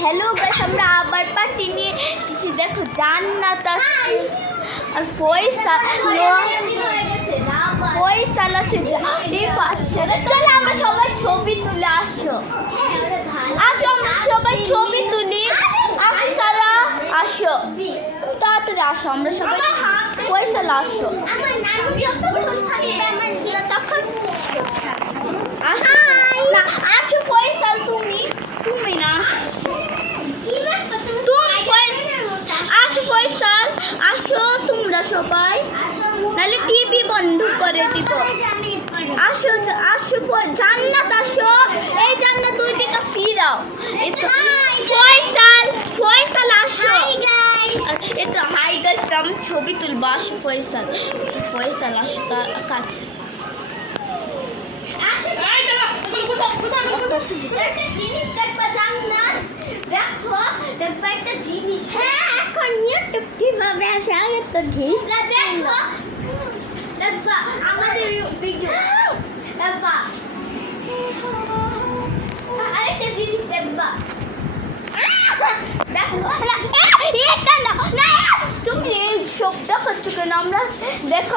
Hello guys, আমরা আবার party নিয়ে এসেছি। দেখো জান্নাত আছে আর ফয়সাল আছে, জারিফ আছে। চলো আমরা সবাই ছবি তুলে আসো আমরা সবাই ছবি তুলি। আসো সারা, আসো তাড়াতাড়ি আসো, আমরা সবাই। ফয়সাল আসো, আসো ফয়সাল, তুমি না আসো ফয়সাল, আসো তোমরা সবাই, নাহলে টিভি বন্ধ করে দিব। আসো আসো জান্নাত আসো, এই জান্নাত দুই দিকে ফিরাও। ফয়সাল আসো, এটা হাই গাইস, আমি ছবি তুলবো। আসো ফয়সাল আসো কাছে। একটা জিনিস দেখবা জান্নাত, দেখবা একটা জিনিস। হ্যাঁ, এখন ইউটিউব কিভাবে আসে আগে তো ঢিস না। দেখবা আমাদের ভিডিও, দেখবা আরেকটা জিনিস দেখবা। দেখো এটা না, তুমি সব দেখাচ্ছ কেন? আমরা দেখো